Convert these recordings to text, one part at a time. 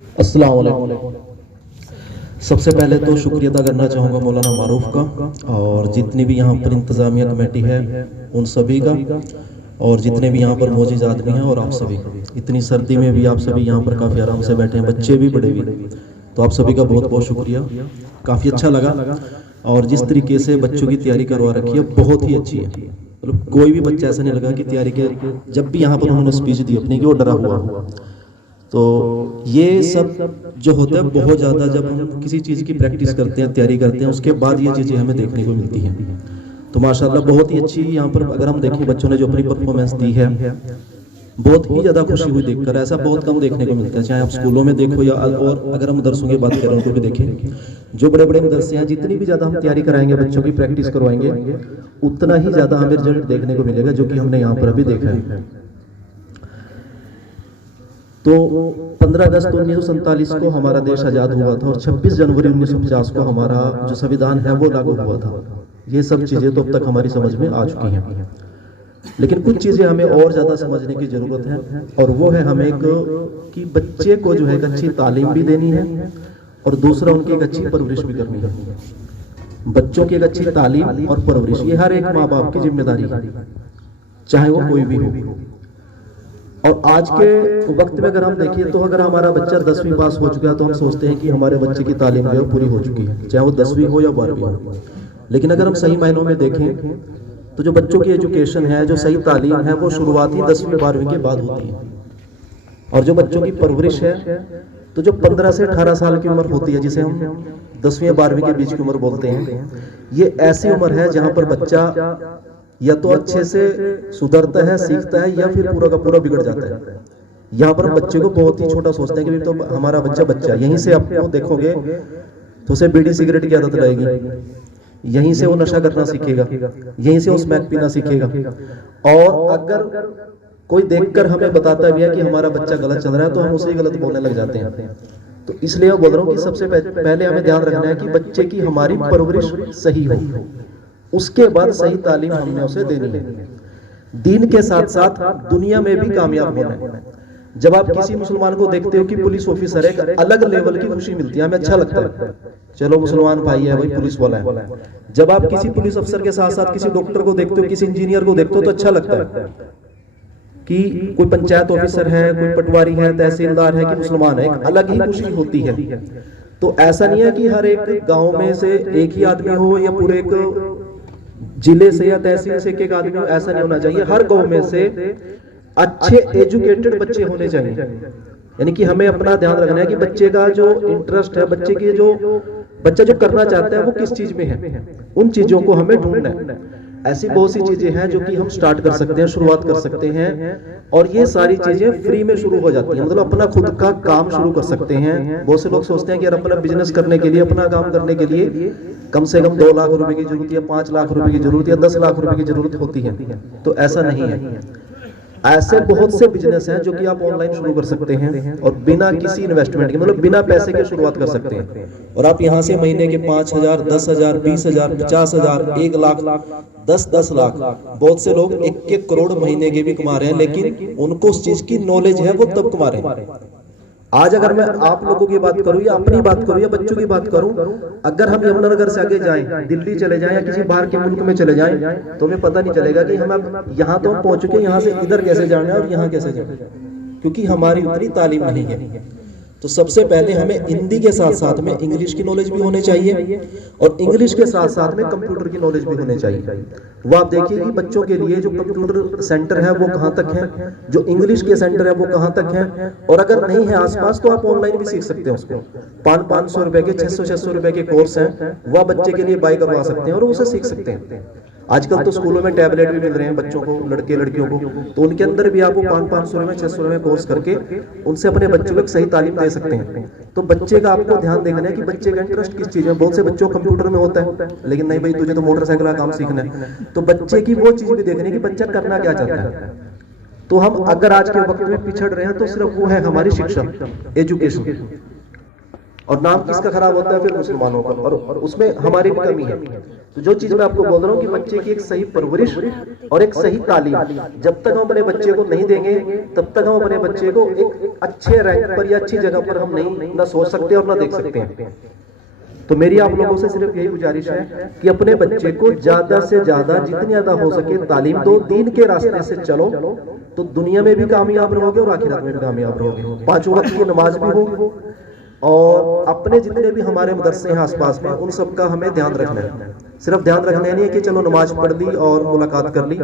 अस्सलाम वालेकुम। सबसे पहले तो शुक्रिया अदा करना चाहूँगा मौलाना मारूफ का और जितनी भी यहाँ पर इंतज़ामिया कमेटी है उन सभी का, और जितने भी यहाँ पर मौजूद आदमी हैं और आप सभी का। इतनी सर्दी में भी आप सभी यहाँ पर काफ़ी आराम से बैठे हैं, बच्चे भी बड़े भी, तो आप सभी का बहुत बहुत शुक्रिया। काफ़ी अच्छा लगा और जिस तरीके से बच्चों की तैयारी करवा रखी है बहुत ही अच्छी है। मतलब कोई भी बच्चा ऐसा नहीं लगा कि तैयारी के जब भी यहाँ पर उन्होंने स्पीच दी अपनी कि वो डरा हुआ। तो ये सब जो होता है बहुत ज़्यादा जब हम किसी चीज़ की प्रैक्टिस करते हैं, तैयारी करते हैं, उसके बाद ये चीज़ें हमें देखने को मिलती हैं। तो माशाल्लाह बहुत ही अच्छी यहाँ पर अगर हम देखें बच्चों ने जो अपनी परफॉर्मेंस दी है, बहुत ही ज़्यादा खुशी हुई देखकर। ऐसा बहुत कम देखने को मिलता है, चाहे आप स्कूलों में देखो या और अगर हम मदरसों की बात करें उनको भी देखें। जो बड़े बड़े मदरसे हैं, जितनी भी ज़्यादा हम तैयारी कराएंगे, बच्चों की प्रैक्टिस करवाएंगे, उतना ही ज़्यादा हमें रिजल्ट देखने को मिलेगा, जो कि हमने यहाँ पर अभी देखा है। तो 15 अगस्त 1947 को हमारा देश आज़ाद हुआ था और 26 जनवरी 1950 को हमारा जो संविधान है वो लागू हुआ था। ये सब चीज़ें तो अब तक हमारी समझ में आ चुकी हैं, लेकिन कुछ चीज़ें हमें और ज़्यादा समझने की ज़रूरत है, और वो है हमें कि बच्चे को जो है एक अच्छी तालीम भी देनी है और दूसरा उनकी एक अच्छी परवरिश भी करनी है। बच्चों की एक अच्छी तालीम और परवरिश ये हर एक माँ बाप की जिम्मेदारी है, चाहे वो कोई भी हो। और आज के वक्त में अगर हम देखें तो अगर हमारा बच्चा 10वीं पास हो चुका है तो हम सोचते हैं कि हमारे बच्चे की तालीम जो है पूरी हो चुकी है, चाहे वो 10वीं हो या 12वीं हो। लेकिन अगर हम सही मायनों में देखें तो जो बच्चों की एजुकेशन है, जो सही तालीम है, वो शुरुआत ही 10वीं 12वीं के बाद होती है। और जो बच्चों की परवरिश है, तो जो 15 से 18 साल की उम्र होती है, जिसे हम 10वीं या 12वीं के बीच की उम्र बोलते हैं, ये ऐसी उम्र है जहाँ पर बच्चा या तो अच्छे से सुधरता है, सीखता है, या फिर पूरा का पूरा बिगड़ जाता है। यहाँ पर हम बच्चे को बहुत ही छोटा सोचते हैं कि तो हमारा बच्चा यहीं से आप देखोगे तो उसे बीड़ी सिगरेट की आदत रहेगी, यहीं से वो नशा करना सीखेगा, यहीं से वो स्मैक पीना सीखेगा। और अगर कोई देखकर हमें बताता भी है कि हमारा बच्चा गलत चल रहा है तो हम उसे गलत बोलने लग जाते हैं। तो इसलिए मैं बोल रहा हूँ कि सबसे पहले हमें ध्यान रखना है कि बच्चे की हमारी परवरिश सही हो, उसके बाद सही तालीम हमने उसे देनी है। दीन के साथ साथ दुनिया में भी कामयाब होना है। जब आप किसी मुसलमान को देखते हो कि पुलिस ऑफिसर है, एक अलग लेवल की खुशी मिलती है, हमें अच्छा लगता है, चलो मुसलमान भाई है, वही पुलिस वाला है। जब आप किसी पुलिस अफसर के साथ साथ किसी डॉक्टर को देखते हो, किसी इंजीनियर को देखते हो, तो अच्छा लगता है कि कोई पंचायत ऑफिसर है, कोई पटवारी है, तहसीलदार है कि मुसलमान है, एक अलग ही खुशी होती है। तो ऐसा नहीं है कि हर एक गाँव में से एक ही आदमी हो या पूरे एक जिले से या तहसील से एक आदमी हो, ऐसा नहीं होना चाहिए। हर गांव में से अच्छे एजुकेटेड बच्चे होने चाहिए। यानी कि हमें अपना ध्यान रखना है कि बच्चे का जो इंटरेस्ट है, बच्चा जो करना चाहता है वो किस चीज में है, उन चीजों को हमें ढूंढना है। ऐसी बहुत सी चीजें हैं जो कि हम स्टार्ट कर सकते हैं, शुरुआत कर सकते हैं, और ये सारी चीजें फ्री में शुरू हो जाती हैं। मतलब अपना खुद का काम शुरू कर सकते हैं। बहुत से लोग सोचते हैं कि यार अपना बिजनेस करने के लिए, अपना काम करने के लिए कम से कम 2 लाख रुपए की जरूरत या 5 लाख रुपए की जरूरत या 10 लाख रुपए की जरूरत होती है। तो ऐसा नहीं है। ऐसे बहुत से बिजनेस हैं जो कि आप ऑनलाइन शुरू कर सकते हैं और बिना किसी इन्वेस्टमेंट के, मतलब बिना पैसे के शुरुआत कर सकते हैं। और आप यहाँ से महीने के 5,000, 10,000, 20,000, 50,000, 1 लाख, 10 लाख, बहुत से लोग 1 करोड़ महीने के भी कमा रहे हैं, लेकिन उनको उस चीज की नॉलेज है, वो तब कमा रहे हैं। आज अगर मैं आप लोगों की बात करूं या अपनी बात करूं या बच्चों की बात करूं, अगर हम यमुनानगर से आगे जाएं, दिल्ली चले जाएं या किसी बाहर के मुल्क में चले जाएं, तो हमें पता नहीं चलेगा कि हम अब यहाँ तो हम पहुंच चुके हैं, यहाँ से इधर कैसे जाना है और यहाँ कैसे जाना है, क्योंकि हमारी उतनी तालीम नहीं है। तो सबसे पहले हमें हिंदी के साथ साथ में इंग्लिश की नॉलेज भी होनी चाहिए, और इंग्लिश के साथ साथ में कंप्यूटर की नॉलेज भी होनी चाहिए। वो आप देखिए कि बच्चों के लिए जो कंप्यूटर सेंटर है वो कहाँ तक है, जो इंग्लिश के सेंटर है वो कहाँ तक है, और अगर नहीं है आसपास तो आप ऑनलाइन भी सीख सकते हैं उसको। 500 रुपए के, 600 रुपए के कोर्स हैं, वह बच्चे के लिए बाय करवा सकते हैं और उसे सीख सकते हैं। आजकल तो स्कूलों में टैबलेट भी मिल रहे हैं बच्चों को, लड़के लड़कियों को, तो उनके अंदर भी आपको 500 रुपए, 600 रुपए कोर्स करके उनसे अपने बच्चों को एक सही तालीम दे सकते हैं। तो बच्चे का आपको ध्यान देखना है कि बच्चे का इंटरेस्ट किस चीज में। बहुत से बच्चों को कंप्यूटर में होता है, लेकिन नहीं भाई तुझे तो मोटरसाइकिल का काम सीखना है, तो बच्चे की वो चीज भी देखनी है कि बच्चा करना क्या चाहता है। तो हम अगर आज के वक्त में पिछड़ रहे हैं तो सिर्फ वो है हमारी शिक्षा, एजुकेशन। और नाम किसका खराब होता है फिर मुसलमानों का, और उसमें हमारी भी कमी है। तो जो चीज मैं आपको बोल रहा हूँ कि बच्चे की एक सही परवरिश और एक सही तालीम जब तक हम अपने बच्चे को नहीं देंगे तब तक हम अपने बच्चे को एक अच्छे रैंक पर या अच्छी जगह पर हम नहीं ना सोच सकते और ना देख सकते हैं। तो मेरी आप लोगों से सिर्फ यही गुजारिश है कि अपने बच्चे को ज्यादा से ज्यादा जितनी ज्यादा हो सके तालीम दो, दीन के रास्ते से चलो, तो दुनिया में भी कामयाब रहोगे और आखिरत में भी कामयाब रहोगे। 5 वक्त की नमाज भी हो, और अपने जितने भी हमारे मदरसे हैं आसपास में उन सब का हमें ध्यान रखना है। सिर्फ ध्यान रखना नहीं है कि चलो नमाज पढ़ ली और मुलाकात कर ली,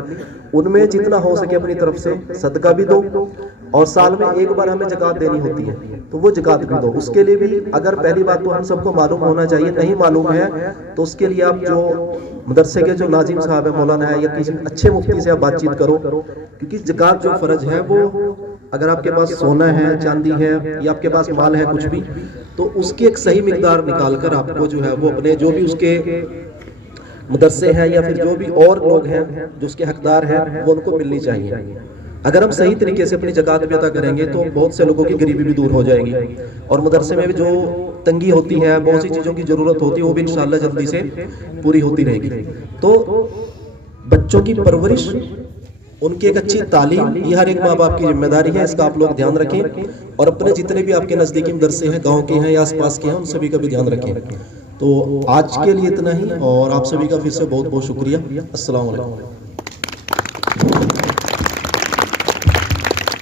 उनमें जितना हो सके अपनी तरफ से सदका भी दो, और साल में एक बार हमें ज़कात देनी होती है तो वो ज़कात भी दो। उसके लिए भी अगर पहली बात तो हम सबको मालूम होना चाहिए, नहीं मालूम है तो उसके लिए आप जो मदरसे के जो नाजिम साहब है, मौलाना है, या किसी अच्छे मुफ्ती से आप बातचीत करो, क्योंकि ज़कात जो फ़र्ज है वो अगर आपके पास सोना है, चांदी है, या आपके पास माल है कुछ भी, तो उसकी एक सही मिकदार निकाल कर आपको जो है वो अपने जो भी उसके मदरसे हैं या फिर जो भी और लोग हैं जो उसके हकदार हैं वो उनको मिलनी चाहिए। अगर हम सही तरीके से अपनी ज़कात भी अदा करेंगे तो बहुत से लोगों की गरीबी भी दूर हो जाएगी, और मदरसे में भी जो तंगी होती है, बहुत सी चीज़ों की ज़रूरत होती है, वो भी इंशाअल्लाह जल्दी से पूरी होती रहेगी। तो बच्चों की परवरिश, उनकी एक अच्छी तालीम, ये हर एक माँ बाप की जिम्मेदारी है, इसका आप लोग ध्यान रखें, और अपने जितने भी आपके नज़दीकी मदरसे हैं, गाँव के हैं या आसपास के हैं, उन सभी का भी ध्यान रखें। तो आज के लिए इतना ही, और आप सभी का फिर से बहुत बहुत शुक्रिया। अस्सलाम वालेकुम।